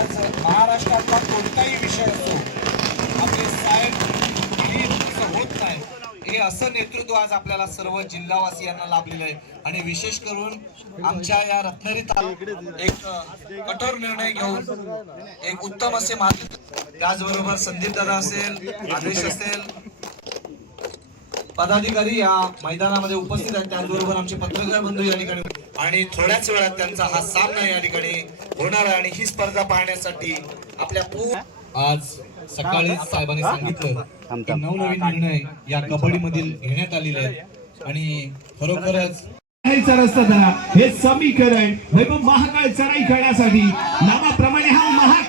आज महाराष्ट्रातला कोणताही विषय असो आपले साहेब होत नाही. हे असं नेतृत्व आज आपल्याला सर्व जिल्हावासियांना लाभलेलं आहे. आणि विशेष करून आमच्या या रत्नागिरी तालुक्यात एक कठोर निर्णय घेऊन एक उत्तम असे मात त्याचबरोबर संदीप दादा असेल आदेश असेल पदाधिकारी या मैदानामध्ये उपस्थित आहेत. त्याचबरोबर आमचे पत्रकार बंधू या ठिकाणी आणि थोड्याच वेळात त्यांचा हा सामना या ठिकाणी होणार आहे आणि ही स्पर्धा पाहण्यासाठी आपल्या पू आज सकाळी साहेबांनी सांगितलं की नवनवीन निर्णय या कबड्डी मधील घेण्यात आलेले आहेत. आणि खरोखरच रस्ता धरा. हे समीकरण वैभव महाकाळ चढाई करण्यासाठी नावाप्रमाणे हा महाकाळ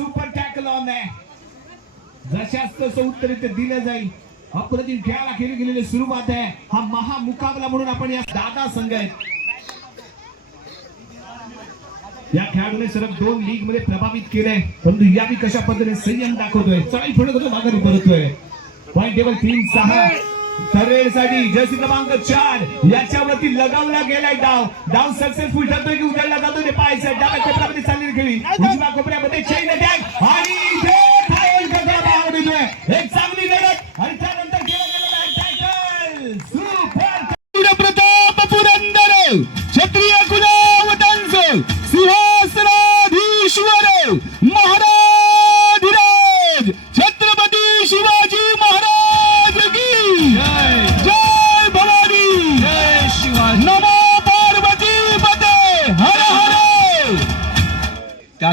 सुपर टॅकल ऑन आहे जशाच तसं उत्तर इथे दिलं जाईल. अप्रतिम खेळाला केली गेलेली सुरुवात आहे. हा महामुकाबला म्हणून आपण या दादा संघ आहेत. या खेळाडूने सलग दोन लीगमध्ये प्रभावित केलंय. परंतु यावी कशा पद्धतीने संयम दाखवतोय? चढाई पुढे करतो माघारी परतोय पॉईंट टेबल तीन सहा. साठी जर्सी क्रमांक चार याच्यावरती लगावला गेलाय डाव. डाव सक्सेसफुल ठरतोय की उचलला जातो ते पाहायचं. डाव्या कोपऱ्यामध्ये चाललेली खेळी उजव्या कोपऱ्यामध्ये चैन अटॅक आणि इथे एक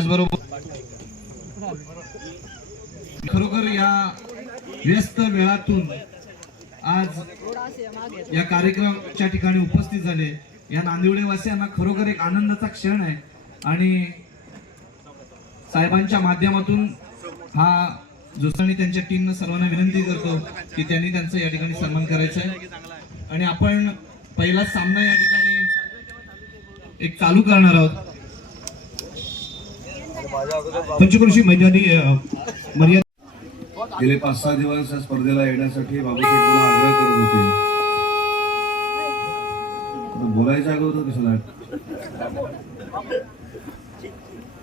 त्याचबरोबर खरोखर या व्यस्त वेळातून आज या कार्यक्रमाच्या ठिकाणी उपस्थित झाले. या नांदिवडेवासियांना खरोखर एक आनंदाचा क्षण आहे. आणि साहेबांच्या माध्यमातून हा जोसाणी त्यांच्या टीमनं सर्वांना विनंती करतो की त्यांनी त्यांचा या ठिकाणी सन्मान करायचा आहे. आणि आपण पहिला सामना या ठिकाणी एक चालू करणार आहोत. पंचकृषी मैदानी मर्यादा गेले पाच सहा दिवस या स्पर्धेला येण्यासाठी बाबासाहेब मला आग्रह करत होते. बोलायच्या अगोदर कशाला?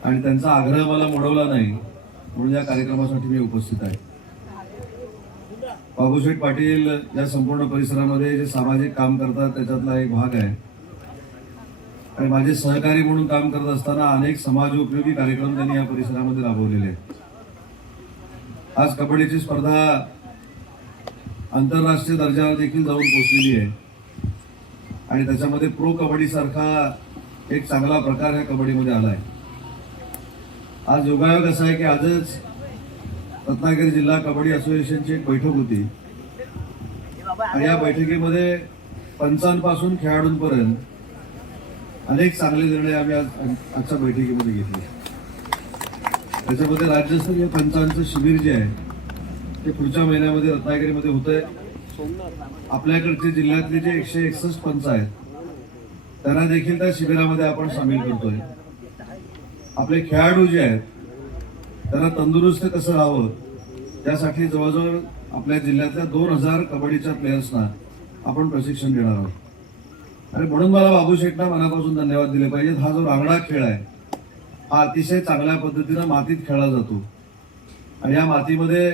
आणि त्यांचा आग्रह मला मोडवला नाही म्हणून या कार्यक्रमासाठी मी उपस्थित आहे. बाबूशेठ पाटील या संपूर्ण परिसरामध्ये जे सामाजिक काम करतात त्याच्यातला एक भाग आहे. आणि माझे सहकारी म्हणून काम करत असताना अनेक समाजोपयोगी कार्यक्रम त्यांनी या परिसरामध्ये राबवलेले आहेत. आज कबड्डीची स्पर्धा आंतरराष्ट्रीय दर्जावर देखील जाऊन पोहोचलेली आहे. आणि त्याच्यामध्ये प्रो कबड्डी सारखा एक चांगला प्रकार ह्या कबड्डीमध्ये आलाय. आज योगायोग असा आहे की आजच रत्नागिरी जिल्हा कबड्डी असोसिएशनची एक बैठक होती. या बैठकीमध्ये पंचांपासून खेळाडूंपर्यंत अनेक चांगले निर्णय आम्ही आज आजच्या बैठकीमध्ये घेतले. त्याच्यामध्ये राज्यस्तरीय पंचांचं शिबिर जे आहे ते पुढच्या महिन्यामध्ये रत्नागिरीमध्ये होत आहे आपल्याकडचे जिल्ह्यातले जे एकशे एकसष्ट पंच आहेत त्यांना देखील त्या शिबिरामध्ये आपण सामील करतोय. आपले खेळाडू जे आहेत त्यांना तंदुरुस्त कसं राहावं त्यासाठी जवळजवळ आपल्या जिल्ह्यातल्या दोन हजार कबड्डीच्या प्लेयर्सना आपण प्रशिक्षण देणार आहोत. आणि म्हणून मला बाबू शेठना मनापासून धन्यवाद दिले पाहिजेत हा जो रांगडा खेळ आहे हा अतिशय चांगल्या पद्धतीनं मातीत खेळला जातो. आणि या मातीमध्ये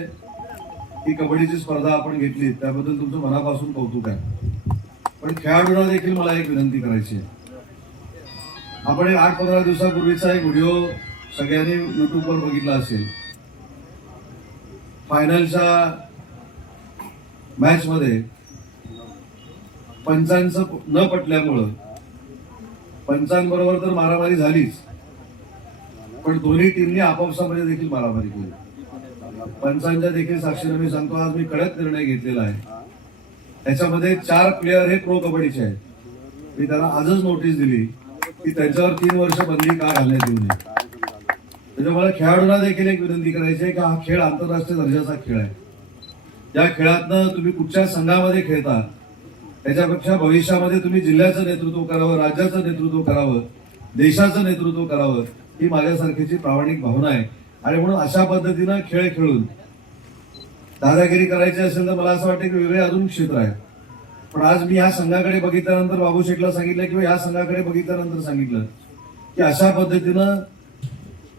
ही कबड्डीची स्पर्धा आपण घेतली त्याबद्दल तुमचं मनापासून कौतुक आहे. पण खेळाडूंना देखील मला एक विनंती करायची आहे. आपण एक आठ पंधरा दिवसापूर्वीचा एक व्हिडिओ सगळ्यांनी युट्यूबवर बघितला असेल. फायनलच्या मॅच मध्ये पंचांचं न पटल्यामुळं पंचांबरोबर तर मारामारी झालीच. पण दोन्ही टीमनी आपापसामध्ये देखील मारामारी केली. पंचांच्या देखील साक्षीने मी सांगतो आज मी कडक निर्णय घेतलेला आहे. त्याच्यामध्ये चार प्लेयर हे प्रो कबड्डीचे आहेत. मी त्यांना आजच नोटीस दिली की त्यांच्यावर तीन वर्ष बंदी का घालण्यात येऊ नये. त्याच्यामुळे खेळाडूंना देखील एक विनंती करायची आहे की हा खेळ आंतरराष्ट्रीय दर्जाचा खेळ आहे. या खेळातनं तुम्ही कुठच्या संघामध्ये खेळता त्याच्यापेक्षा भविष्यामध्ये तुम्ही जिल्ह्याचं नेतृत्व करावं राज्याचं नेतृत्व करावं देशाचं नेतृत्व करावं ही माझ्यासारखीची प्रामाणिक भावना आहे. आणि म्हणून अशा पद्धतीनं खेळ खेळून दादागिरी करायची असेल तर मला असं वाटतं की वेगळे अजून क्षेत्र आहे पण आज मी ह्या संघाकडे बघितल्यानंतर बाबू शेठला सांगितलं किंवा ह्या संघाकडे बघितल्यानंतर सांगितलं की अशा पद्धतीनं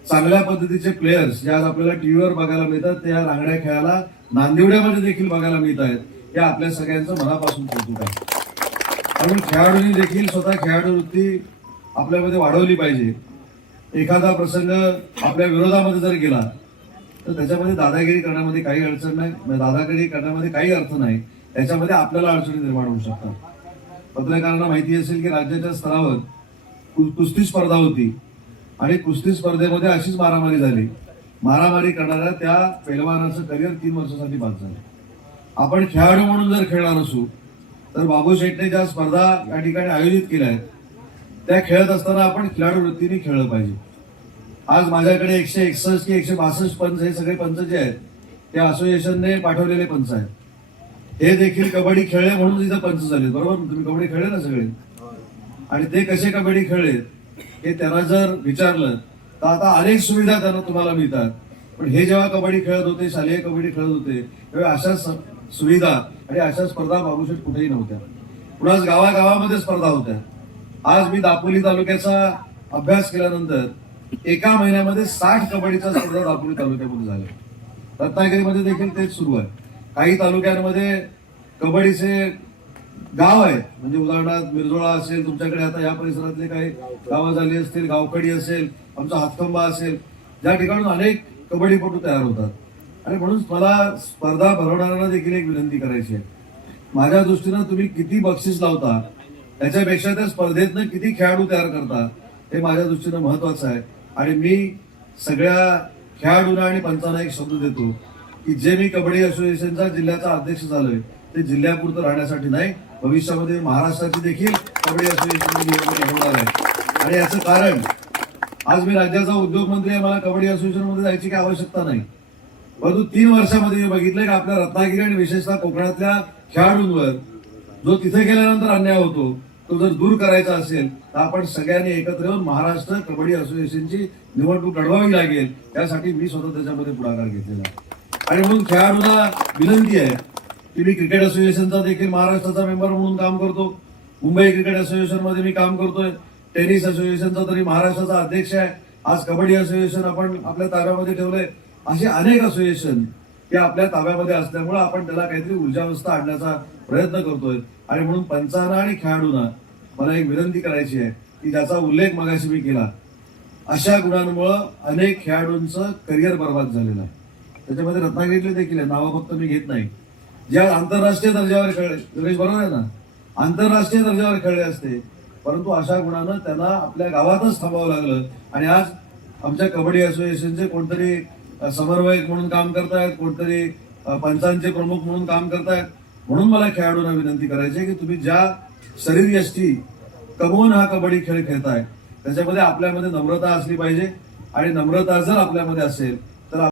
चांगल्या पद्धतीचे प्लेयर्स जे आज आपल्याला टीव्हीवर बघायला मिळतात ते या रांगड्या खेळाला नांदिवड्यामध्ये देखील बघायला मिळत आहेत. हे आपल्या सगळ्यांचं मनापासून कौतुक आहे. म्हणून खेळाडूंनी देखील स्वतः खेळाडू वृत्ती आपल्यामध्ये वाढवली पाहिजे. एखादा प्रसंग आपल्या विरोधामध्ये जर गेला तर त्याच्यामध्ये दादागिरी करण्यामध्ये काही अडचण नाही. म्हणजे दादागिरी करण्यामध्ये काही अर्थ नाही. त्याच्यामध्ये आपल्याला अडचणी निर्माण होऊ शकतात. पत्रकारांना माहिती असेल की राज्याच्या स्तरावर कुस्ती स्पर्धा होती. आणि कुस्ती स्पर्धेमध्ये अशीच मारामारी झाली. मारामारी करणाऱ्या त्या पैलवानाचं करिअर तीन वर्षासाठी बाद झालं. आपण खेळाडू म्हणून जर खेळणार असू तर बाबू शेटने ज्या स्पर्धा या ठिकाणी आयोजित केल्या आहेत त्या खेळत असताना आपण खेळाडू वृत्तीने खेळलं पाहिजे. आज माझ्याकडे एकशे एकसष्ट की एकशे बासष्ट पंच हे सगळे पंच जे आहेत ते असोसिएशनने पाठवलेले पंच आहेत. हे देखील कबड्डी खेळले म्हणून तिथं पंच झाले बरोबर? तुम्ही कबड्डी खेळले ना सगळे? आणि ते कसे कबड्डी खेळले हे त्यांना जर विचारलं तर आता अनेक सुविधा त्यांना तुम्हाला मिळतात. पण हे जेव्हा कबड्डी खेळत होते शालेय कबड्डी खेळत होते तेव्हा अशा सुविधा आणि अशा स्पर्धा बाबूशेठ कुठेही नव्हत्या. पुन्हा गावागावामध्ये स्पर्धा होत्या. आज मी दापोली तालुक्याचा अभ्यास केल्यानंतर एका महिन्यामध्ये साठ कबड्डीच्या स्पर्धा दापोली तालुक्यामध्ये झाल्या रत्नागिरीमध्ये देखील तेच सुरू आहे. काही तालुक्यांमध्ये कबड्डीचे गाव आहे. म्हणजे उदाहरणार्थ मिरजोळा असेल तुमच्याकडे आता या परिसरातले काही गावं झाली असतील गावकडी असेल आमचा हातखंबा असेल ज्या ठिकाणून अनेक कबड्डीपटू तयार होतात. आणि म्हणून मला स्पर्धा भरवणाऱ्यांना देखील एक विनंती करायची आहे. माझ्या दृष्टीनं तुम्ही किती बक्षीस लावता त्याच्यापेक्षा त्या स्पर्धेतनं किती खेळाडू तयार करता हे माझ्या दृष्टीनं महत्वाचं आहे. आणि मी सगळ्या खेळाडूंना आणि पंचांना एक शब्द देतो की जे मी कबड्डी असोसिएशनचा जिल्ह्याचा अध्यक्ष झालोय ते जिल्ह्यापुरतं राहण्यासाठी नाही भविष्यामध्ये महाराष्ट्राची देखील कबड्डी असोसिएशन होणार आहे. आणि याचं कारण आज मी राज्याचा उद्योगमंत्री आहे मला कबड्डी असोसिएशनमध्ये जायची काही आवश्यकता नाही. परंतु तीन वर्षामध्ये मी बघितलंय की आपल्या रत्नागिरी आणि विशेषतः कोकणातल्या खेळाडूंवर जो तिथे गेल्यानंतर अन्याय होतो तो जर दूर करायचा असेल तर आपण सगळ्यांनी एकत्र येऊन महाराष्ट्र कबड्डी असोसिएशनची निवडणूक लढवावी लागेल. त्यासाठी मी स्वतः त्याच्यामध्ये पुढाकार घेतलेला आणि म्हणून खेळाडूंना विनंती आहे की मी क्रिकेट असोसिएशनचा देखील महाराष्ट्राचा मेंबर म्हणून काम करतो. मुंबई क्रिकेट असोसिएशनमध्ये मी काम करतोय. टेनिस असोसिएशनचा तरी महाराष्ट्राचा अध्यक्ष आहे. आज कबड्डी असोसिएशन आपण आपल्या ताब्यामध्ये ठेवलंय. असे अनेक असोसिएशन हे आपल्या ताब्यामध्ये असल्यामुळे आपण त्याला काहीतरी ऊर्जावस्था आणण्याचा प्रयत्न करतोय. आणि म्हणून पंचांना आणि खेळाडूंना मला एक विनंती करायची आहे की ज्याचा उल्लेख मगाशी मी केला अशा गुणांमुळं अनेक खेळाडूंचं करिअर बर्बाद झालेलं आहे. त्याच्यामध्ये रत्नागिरीतले देखील आहे नावं फक्त मी घेत नाही. ज्या आंतरराष्ट्रीय दर्जावर खेळले गणेश बरोबर आहे ना? आंतरराष्ट्रीय दर्जावर खेळले असते. परंतु अशा गुणानं त्यांना आपल्या गावातच थांबावं लागलं. आणि आज आमच्या कबड्डी असोसिएशनचे कोणतरी समन्वयक म्हणून काम करतायत कोणतरी पंचांचे प्रमुख म्हणून काम करतायत. म्हणून मला खेळाडूंना विनंती करायची आहे की तुम्ही ज्या शरीर यष्टी कमवून हा कबड्डी खेळ खेळताय त्याच्यामध्ये आपल्यामध्ये नम्रता असली पाहिजे आणि नम्रता जर आपल्यामध्ये असेल